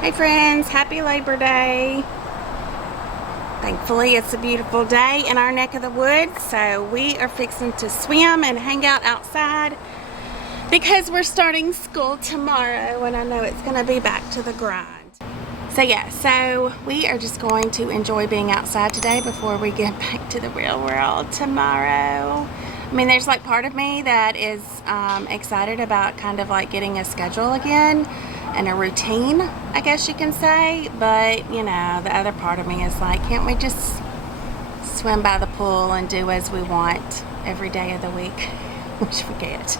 Hey friends, happy Labor Day. Thankfully it's a beautiful day in our neck of the woods, so we are fixing to swim and hang out outside because we're starting school tomorrow and I know it's going to be back to the grind. So we are just going to enjoy being outside today before we get back to the real world tomorrow. I mean, there's like part of me that is excited about kind of like getting a schedule again and a routine, I guess you can say. But, you know, the other part of me is like, can't we just swim by the pool and do as we want every day of the week? Which we get.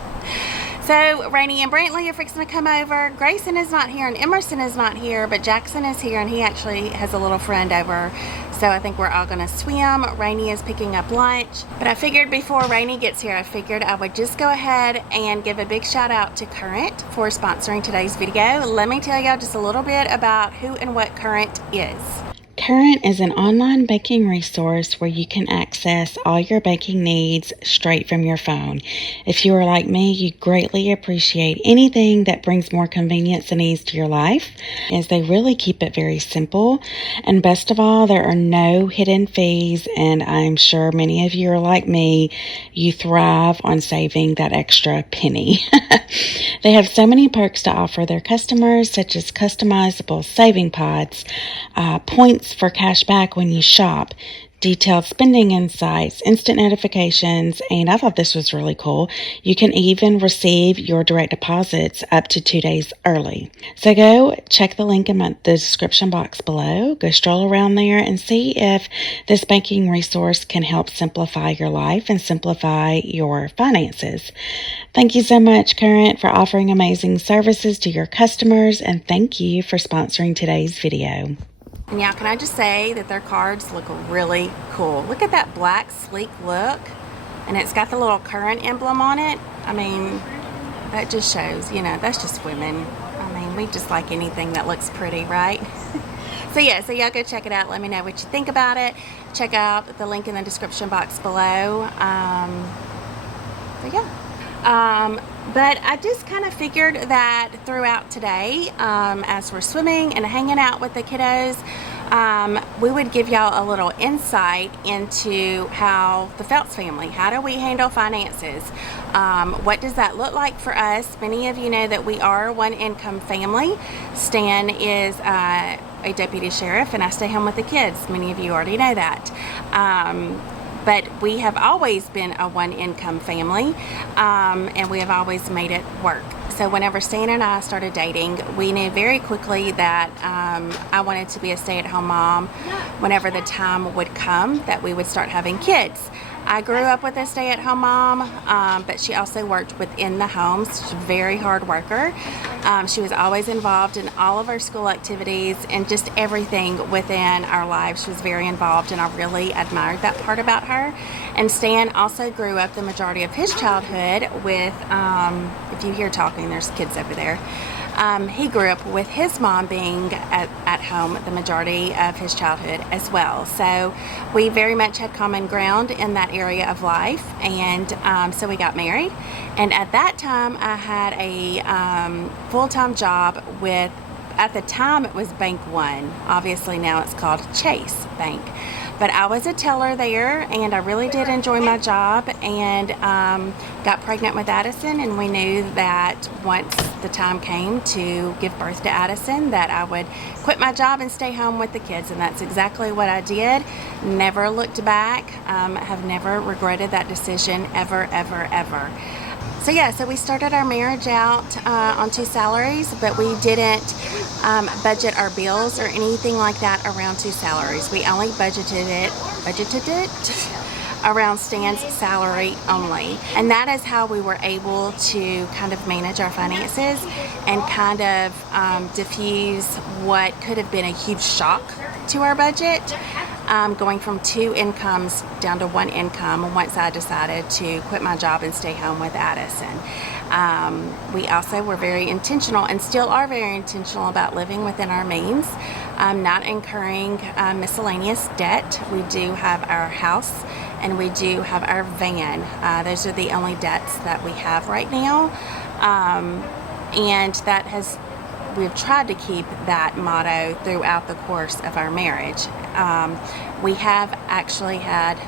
So Rainey and Brantley are fixing to come over. Grayson is not here and Emerson is not here, but Jackson is here and he actually has a little friend over. So I think we're all gonna swim. Rainey is picking up lunch. But I figured before Rainey gets here, I would just go ahead and give a big shout out to Current for sponsoring today's video. Let me tell y'all just a little bit about who and what Current is. Current is an online banking resource where you can access all your banking needs straight from your phone. If you are like me, you greatly appreciate anything that brings more convenience and ease to your life, as they really keep it very simple. And best of all, there are no hidden fees, and I'm sure many of you are like me, you thrive on saving that extra penny. They have so many perks to offer their customers, such as customizable saving pods, points for cash back when you shop, detailed spending insights, instant notifications, and I thought this was really cool. You can even receive your direct deposits up to 2 days early. So go check the link in the description box below. Go stroll around there and see if this banking resource can help simplify your life and simplify your finances. Thank you so much, Current, for offering amazing services to your customers, and thank you for sponsoring today's video. Now, can I just say that their cards look really cool. Look at that black, sleek look. And it's got the little Current emblem on it. I mean, that just shows, you know, that's just women. I mean, we just like anything that looks pretty, right? So y'all go check it out. Let me know what you think about it. Check out the link in the description box below. But I just kind of figured that throughout today, as we're swimming and hanging out with the kiddos, we would give y'all a little insight into how the Phelps family, how do we handle finances? What does that look like for us? Many of you know that we are a one-income family. Stan is a deputy sheriff and I stay home with the kids. Many of you already know that. But we have always been a one-income family, and we have always made it work. So whenever Stan and I started dating, we knew very quickly that I wanted to be a stay-at-home mom whenever the time would come that we would start having kids. I grew up with a stay-at-home mom, but she also worked within the home. She's a very hard worker. She was always involved in all of our school activities and just everything within our lives. She was very involved, and I really admired that part about her. And Stan also grew up the majority of his childhood with, if you hear talking, there's kids over there. He grew up with his mom being at home the majority of his childhood as well. So we very much had common ground in that area of life, and so we got married. And at that time, I had a full-time job with, at the time it was Bank One. Obviously now it's called Chase Bank. But I was a teller there, and I really did enjoy my job, and got pregnant with Addison, and we knew that once the time came to give birth to Addison that I would quit my job and stay home with the kids, and that's exactly what I did. Never looked back. Have never regretted that decision ever, ever, ever. So we started our marriage out on 2 salaries, but we didn't budget our bills or anything like that around 2 salaries. We only budgeted it around Stan's salary only. And that is how we were able to kind of manage our finances and kind of diffuse what could have been a huge shock to our budget. Going from 2 incomes down to 1 income once I decided to quit my job and stay home with Addison. We also were very intentional and still are very intentional about living within our means, not incurring miscellaneous debt. We do have our house and we do have our van. Those are the only debts that we have right now, and that has we've tried to keep that motto throughout the course of our marriage. We have actually had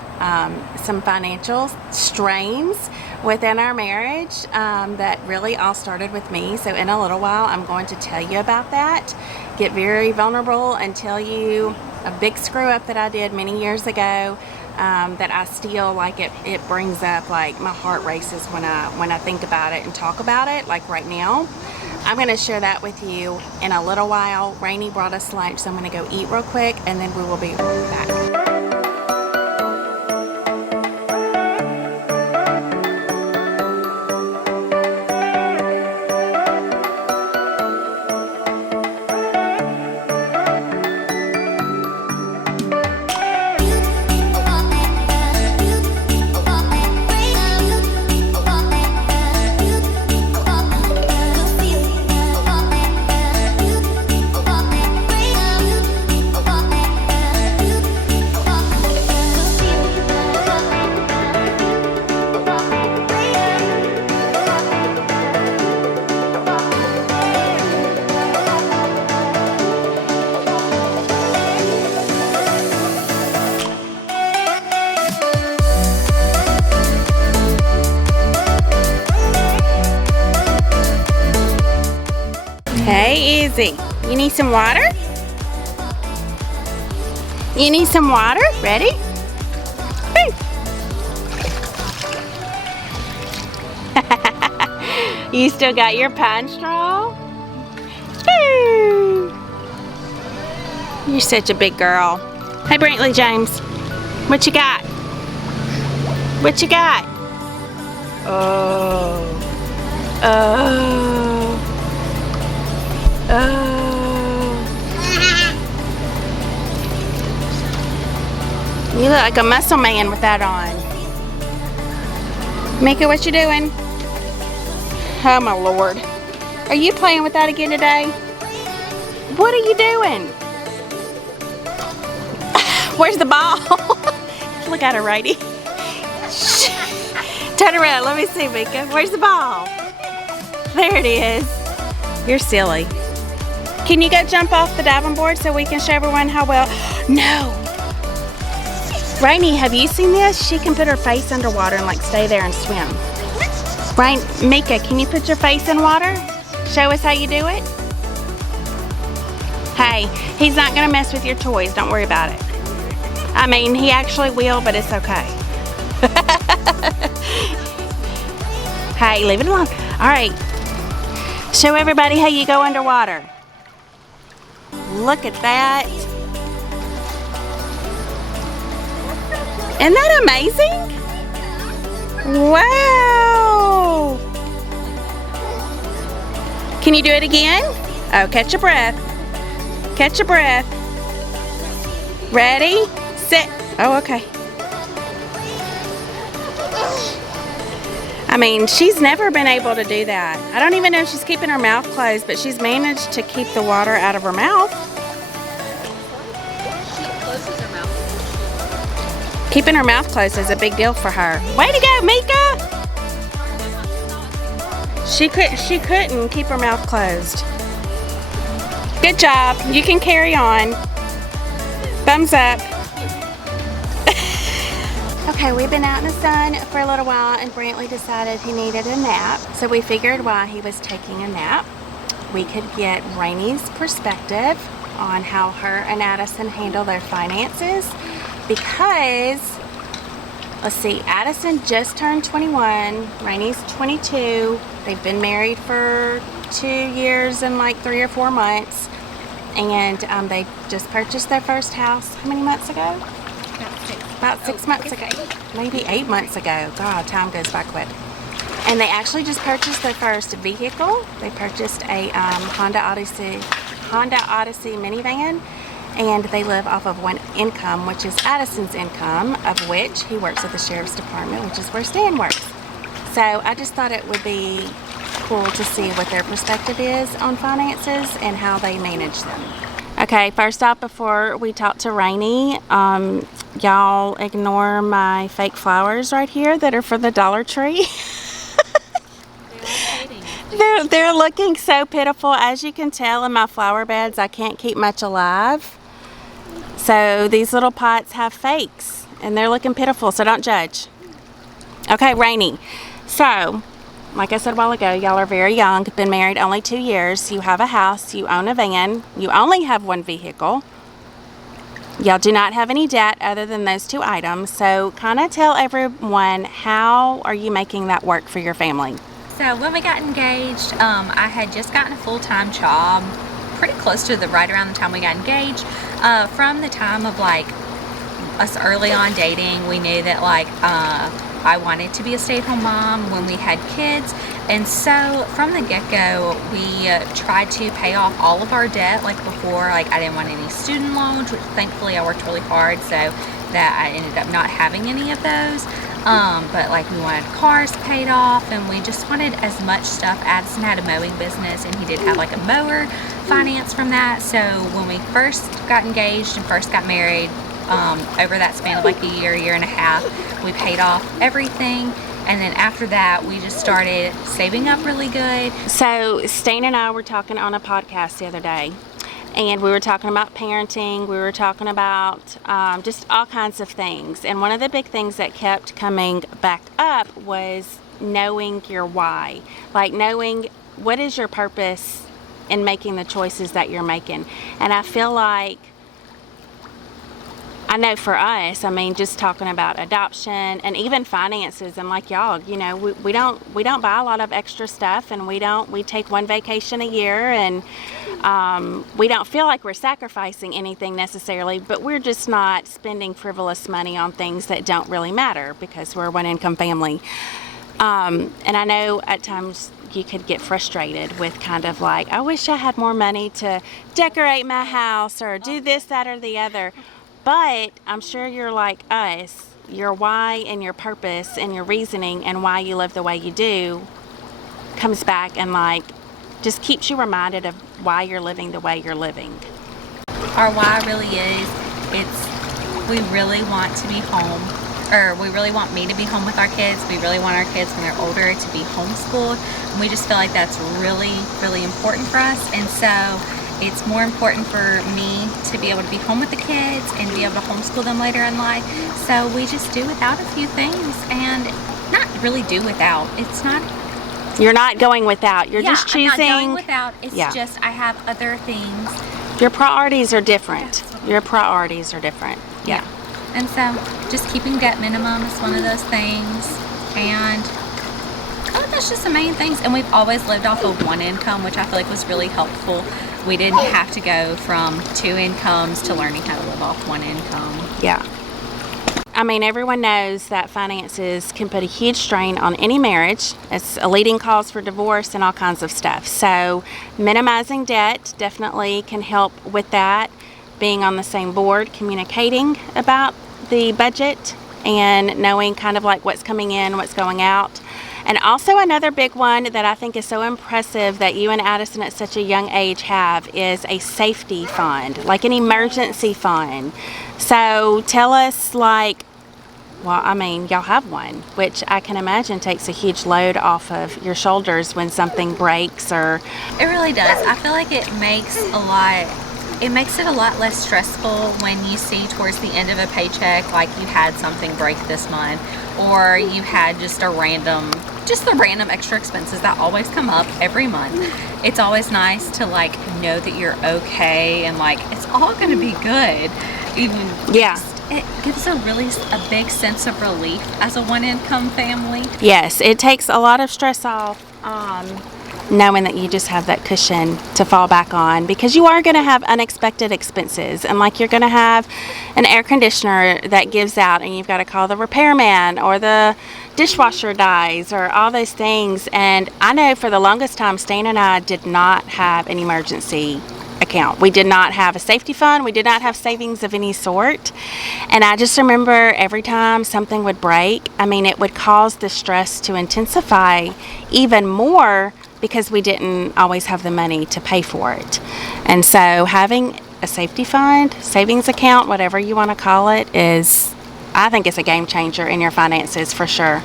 some financial strains within our marriage that really all started with me. So in a little while, I'm going to tell you about that, get very vulnerable and tell you a big screw up that I did many years ago that I still, like, it brings up, like, my heart races when I think about it and talk about it, like right now. I'm going to share that with you in a little while. Rainey brought us lunch, so I'm going to go eat real quick, and then we will be back. Hey, Izzy, you need some water? You need some water? Ready? You still got your pine straw? You're such a big girl. Hey, Brantley James, what you got? What you got? Oh. You look like a muscle man with that on. Mika, what you doing? Oh my Lord. Are you playing with that again today? What are you doing? Where's the ball? Look at her, Rainey. Turn around, let me see, Mika. Where's the ball? There it is. You're silly. Can you go jump off the diving board so we can show everyone how well? No. Rainey, have you seen this? She can put her face underwater and, like, stay there and swim. Mika, can you put your face in water? Show us how you do it. Hey, he's not gonna mess with your toys. Don't worry about it. I mean, he actually will, but it's okay. Hey, leave it alone. All right. Show everybody how you go underwater. Look at that. Isn't that amazing? Wow. Can you do it again? Oh, catch your breath. Catch your breath. Ready, set. Oh, okay. I mean, she's never been able to do that. I don't even know if she's keeping her mouth closed, but she's managed to keep the water out of her mouth. She closes her mouth. Keeping her mouth closed is a big deal for her. Way to go, Mika! She couldn't keep her mouth closed. Good job. You can carry on. Thumbs up. Okay, we've been out in the sun for a little while, and Brantley decided he needed a nap. So we figured while he was taking a nap, we could get Rainey's perspective on how her and Addison handle their finances. Because, let's see, Addison just turned 21, Rainey's 22. They've been married for 2 years and like 3 or 4 months. And they just purchased their first house, how many months ago? About 6 months ago, maybe 8 months ago. God, time goes by quick. And they actually just purchased their first vehicle. They purchased a Honda Odyssey minivan, and they live off of one income, which is Addison's income, of which he works at the Sheriff's Department, which is where Stan works. So I just thought it would be cool to see what their perspective is on finances and how they manage them. Okay, first off, before we talk to Rainey, y'all ignore my fake flowers right here that are for the Dollar Tree. They're looking so pitiful. As you can tell in my flower beds, I can't keep much alive. So these little pots have fakes and they're looking pitiful, so don't judge. Okay, Rainey. So, like I said a while ago, y'all are very young, been married only 2 years. You have a house, you own a van, you only have one vehicle. Y'all do not have any debt other than those 2 items. So kind of tell everyone, how are you making that work for your family? So when we got engaged, I had just gotten a full-time job pretty close to right around the time we got engaged. From the time of like us early on dating, we knew that like I wanted to be a stay-at-home mom when we had kids, and so from the get-go we tried to pay off all of our debt like before. Like I didn't want any student loans, which thankfully I worked really hard so that I ended up not having any of those. But like we wanted cars paid off, and we just wanted as much stuff. Addison had a mowing business and he did have like a mower finance from that. So when we first got engaged and first got married, over that span of like a year and a half, we paid off everything. And then after that, we just started saving up really good. So Stain and I were talking on a podcast the other day, and we were talking about parenting. We were talking about just all kinds of things. And one of the big things that kept coming back up was knowing your why. Like knowing what is your purpose in making the choices that you're making. And I feel like, I know for us, I mean, just talking about adoption and even finances, and like y'all, you know, we don't buy a lot of extra stuff, and we take one vacation a year, and we don't feel like we're sacrificing anything necessarily, but we're just not spending frivolous money on things that don't really matter because we're a one income family. And I know at times you could get frustrated with kind of like, I wish I had more money to decorate my house or do this, that, or the other. But I'm sure you're like us, your why and your purpose and your reasoning and why you live the way you do comes back and like just keeps you reminded of why you're living the way you're living. Our why really is, we really want to be home, or we really want me to be home with our kids. We really want our kids when they're older to be homeschooled. And we just feel like that's really, really important for us. And so it's more important for me to be able to be home with the kids and be able to homeschool them later in life. So we just do without a few things, and not really do without. It's not. You're not going without. You're just choosing. I'm not going without. It's just I have other things. Your priorities are different. Your priorities are different. Yeah. And so just keeping debt minimum is one of those things. And that's just the main things. And we've always lived off of one income, which I feel like was really helpful. We didn't have to go from 2 incomes to learning how to live off one income. Yeah. I mean, everyone knows that finances can put a huge strain on any marriage. It's a leading cause for divorce and all kinds of stuff. So minimizing debt definitely can help with that. Being on the same board, communicating about the budget and knowing kind of like what's coming in, what's going out. And also another big one that I think is so impressive that you and Addison at such a young age have is a safety fund, like an emergency fund. So tell us, like, well, I mean, y'all have one, which I can imagine takes a huge load off of your shoulders when something breaks or... It really does. I feel like it makes it a lot less stressful when you see towards the end of a paycheck, like you had something break this month, or you had just the random extra expenses that always come up every month. It's always nice to like know that you're okay and like it's all going to be good. It gives a big sense of relief as a one income family. Yes, it takes a lot of stress off. Knowing that you just have that cushion to fall back on, because you are going to have unexpected expenses, and like you're going to have an air conditioner that gives out and you've got to call the repairman, or the dishwasher dies, or all those things. And I know for the longest time Stan and I did not have an emergency account. We did not have a safety fund. We did not have savings of any sort. And I just remember every time something would break, I mean, it would cause the stress to intensify even more, because we didn't always have the money to pay for it. And so having a safety fund, savings account, whatever you want to call it, I think it's a game changer in your finances for sure.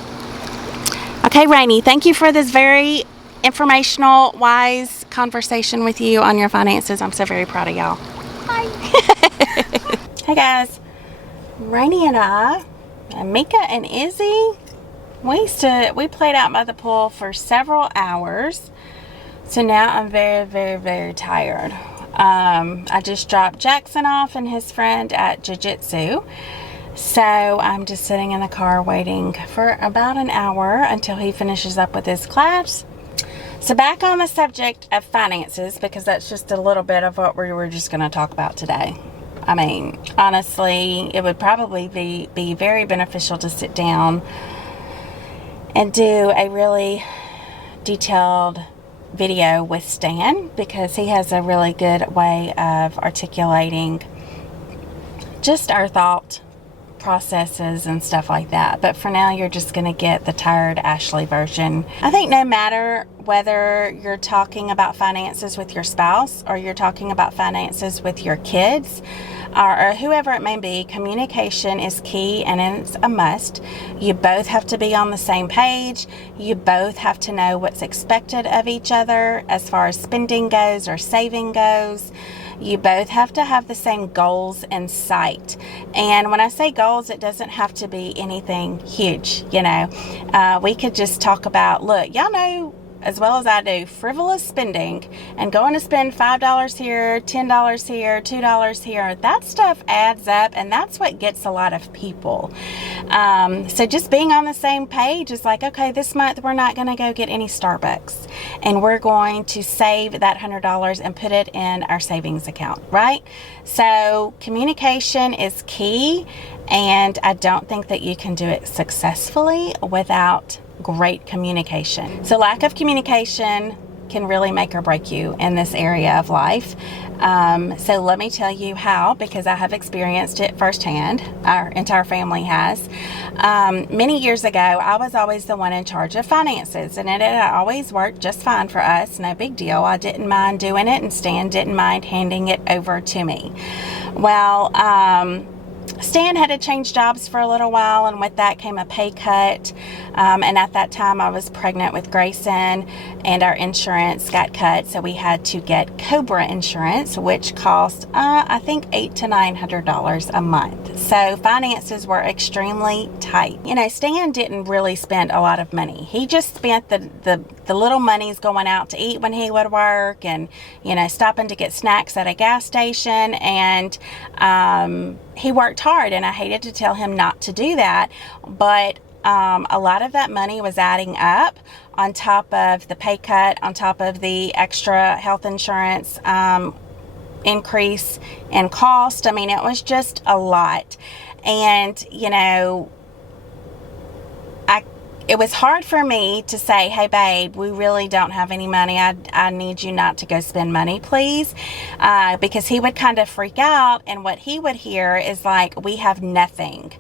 Okay, Rainey, thank you for this very informational, wise conversation with you on your finances. I'm so very proud of y'all. Hey guys, Rainey and I, and Mika and Izzy, we played out by the pool for several hours. So now I'm very, very, very tired. I just dropped Jackson off and his friend at jiu-jitsu. So I'm just sitting in the car waiting for about an hour until he finishes up with his class. So back on the subject of finances, because that's just a little bit of what we were just going to talk about today. I mean, honestly, it would probably be very beneficial to sit down and do a really detailed video with Stan, because he has a really good way of articulating just our thought processes and stuff like that. But for now, you're just going to get the tired Ashley version. I think no matter whether you're talking about finances with your spouse or you're talking about finances with your kids, or whoever it may be, communication is key and it's a must. You both have to be on the same page. You both have to know what's expected of each other as far as spending goes or saving goes. You both have to have the same goals in sight. And when I say goals, it doesn't have to be anything huge, you know. We could just talk about, look, y'all know as well as I do, frivolous spending and going to spend $5 here, $10 here, $2 here. That stuff adds up, and that's what gets a lot of people. So just being on the same page is like, okay, this month we're not going to go get any Starbucks, and we're going to save that $100 and put it in our savings account, right? So communication is key, and I don't think that you can do it successfully without great communication. So lack of communication can really make or break you in this area of life. So let me tell you how, because I have experienced it firsthand. Our entire family has. Many years ago, I was always the one in charge of finances, and it had always worked just fine for us. No big deal. I didn't mind doing it, and Stan didn't mind handing it over to me. Well, Stan had to change jobs for a little while, and with that came a pay cut. And at that time, I was pregnant with Grayson, and our insurance got cut. So we had to get Cobra insurance, which cost, I think, $800 to $900 a month. So finances were extremely tight. You know, Stan didn't really spend a lot of money. He just spent the little monies going out to eat when he would work, and, you know, stopping to get snacks at a gas station. And he worked hard, and I hated to tell him not to do that, but a lot of that money was adding up on top of the pay cut, on top of the extra health insurance increase in cost. I mean, it was just a lot. And, you know, it was hard for me to say, hey, babe, we really don't have any money. I need you not to go spend money, please. Because he would kind of freak out, and what he would hear is like, we have nothing.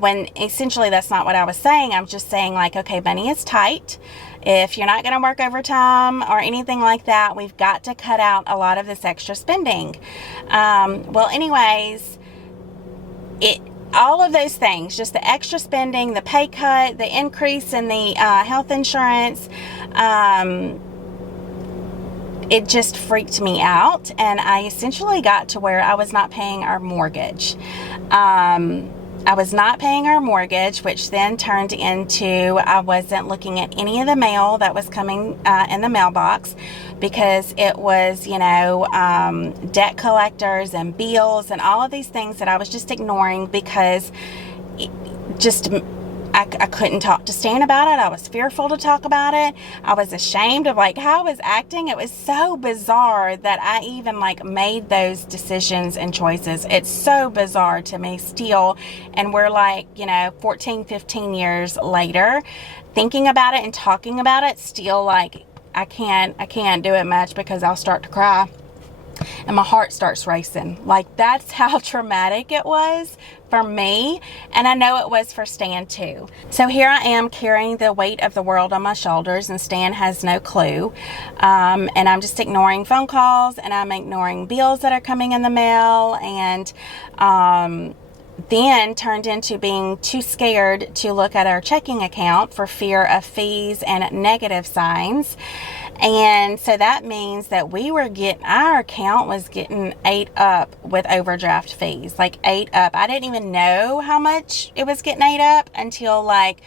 When essentially that's not what I was saying. I'm just saying, like, okay, money is tight. If you're not going to work overtime or anything like that, we've got to cut out a lot of this extra spending. Well, anyways, all of those things, just the extra spending, the pay cut, the increase in the health insurance, it just freaked me out. And I essentially got to where I was not paying our mortgage. I was not paying our mortgage, which then turned into I wasn't looking at any of the mail that was coming in the mailbox, because it was, you know, debt collectors and bills and all of these things that I was just ignoring, because I couldn't talk to Stan about it. I was fearful to talk about it. I was ashamed of like how I was acting. It was so bizarre that I even like made those decisions and choices. It's so bizarre to me still. And we're like, you know, 14, 15 years later, thinking about it and talking about it, still like I can't do it much, because I'll start to cry and my heart starts racing. Like, that's how traumatic it was for me, and I know it was for Stan too. So here I am carrying the weight of the world on my shoulders, and Stan has no clue, and I'm just ignoring phone calls, and I'm ignoring bills that are coming in the mail, and then turned into being too scared to look at our checking account for fear of fees and negative signs. And so that means that our account was getting ate up with overdraft fees, like ate up. I didn't even know how much it was getting ate up until like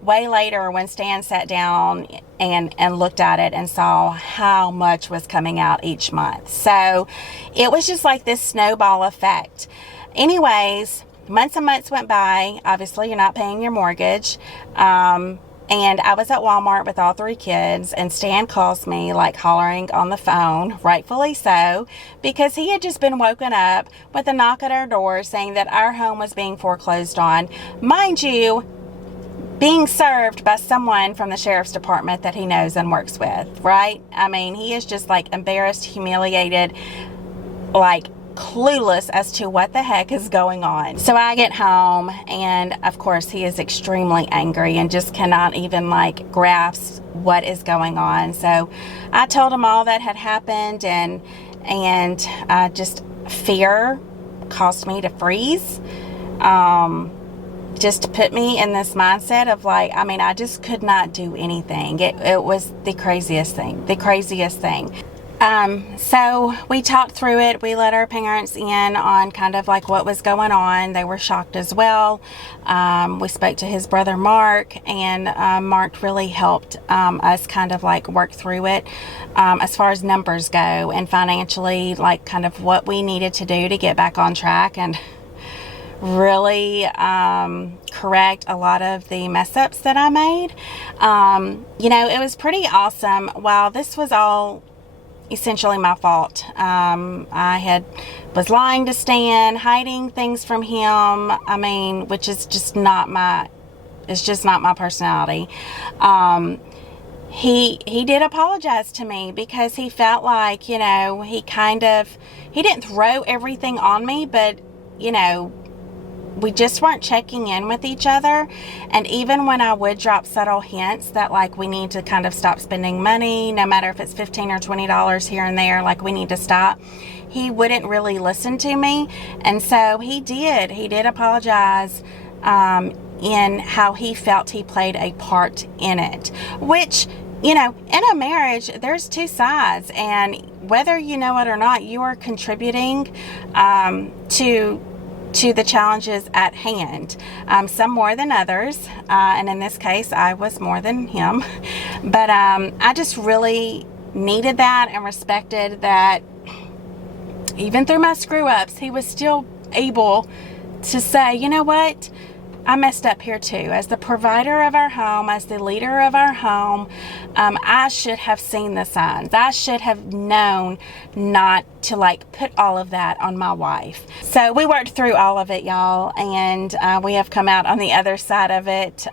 way later when Stan sat down and looked at it and saw how much was coming out each month. So it was just like this snowball effect. Anyways, months and months went by. Obviously, you're not paying your mortgage. And I was at Walmart with all 3 kids, and Stan calls me like hollering on the phone, rightfully so, because he had just been woken up with a knock at our door saying that our home was being foreclosed on. Mind you, being served by someone from the sheriff's department that he knows and works with, right? I mean, he is just like embarrassed, humiliated, like clueless as to what the heck is going on. So I get home, and of course he is extremely angry and just cannot even like grasp what is going on. So I told him all that had happened, and just fear caused me to freeze. Just put me in this mindset of like, I mean, I just could not do anything. It was the craziest thing. So we talked through it. We let our parents in on kind of like what was going on. They were shocked as well. We spoke to his brother Mark, and Mark really helped us kind of like work through it as far as numbers go, and financially, like kind of what we needed to do to get back on track and really correct a lot of the mess ups that I made. It was pretty awesome. While this was all essentially my fault, I was lying to Stan, hiding things from him. I mean, which is just not my personality. He did apologize to me because he felt like, he didn't throw everything on me, but we just weren't checking in with each other. And even when I would drop subtle hints that like we need to kind of stop spending money, no matter if it's $15 or $20 here and there, like we need to stop, he wouldn't really listen to me. And so he did apologize in how he felt he played a part in it, which, in a marriage, there's 2 sides, and whether you know it or not, you are contributing to the challenges at hand, some more than others, and in this case I was more than him, but I just really needed that and respected that even through my screw ups, he was still able to say, you know what, I messed up here too. As the provider of our home, as the leader of our home, I should have seen the signs. I should have known not to like put all of that on my wife. So we worked through all of it, y'all, and we have come out on the other side of it.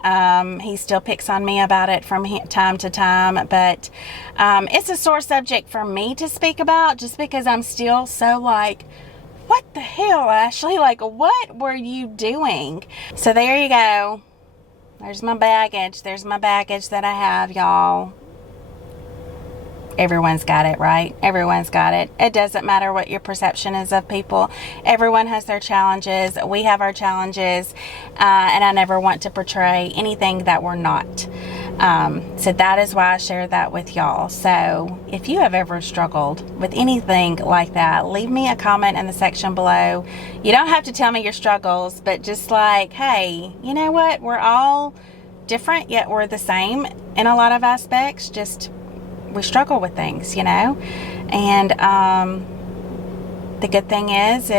He still picks on me about it from time to time, but it's a sore subject for me to speak about just because I'm still so like, what the hell, Ashley? Like, what were you doing? So there you go. There's my baggage. There's my baggage that I have, y'all. Everyone's got it, right? Everyone's got it. It doesn't matter what your perception is of people. Everyone has their challenges. We have our challenges. And I never want to portray anything that we're not. So that is why I share that with y'all. So if you have ever struggled with anything like that, leave me a comment in the section below. You don't have to tell me your struggles, but just like, hey, you know what? We're all different, yet we're the same in a lot of aspects. Just we struggle with things, and the good thing is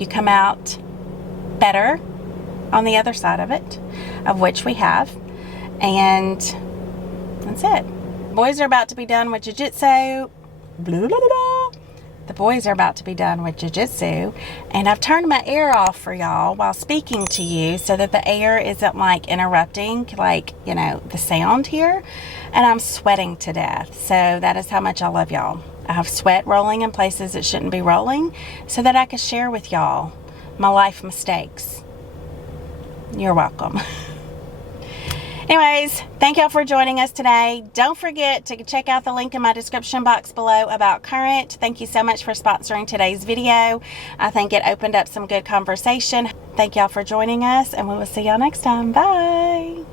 you come out better on the other side of it, of which we have. And that's it. Boys are about to be done with jiu-jitsu. Blah, blah, blah. The boys are about to be done with jiu-jitsu, and I've turned my air off for y'all while speaking to you so that the air isn't like interrupting the sound here, and I'm sweating to death. So that is how much I love y'all. I have sweat rolling in places it shouldn't be rolling so that I can share with y'all my life mistakes. You're welcome. Anyways, thank y'all for joining us today. Don't forget to check out the link in my description box below about Current. Thank you so much for sponsoring today's video. I think it opened up some good conversation. Thank y'all for joining us, and we will see y'all next time. Bye.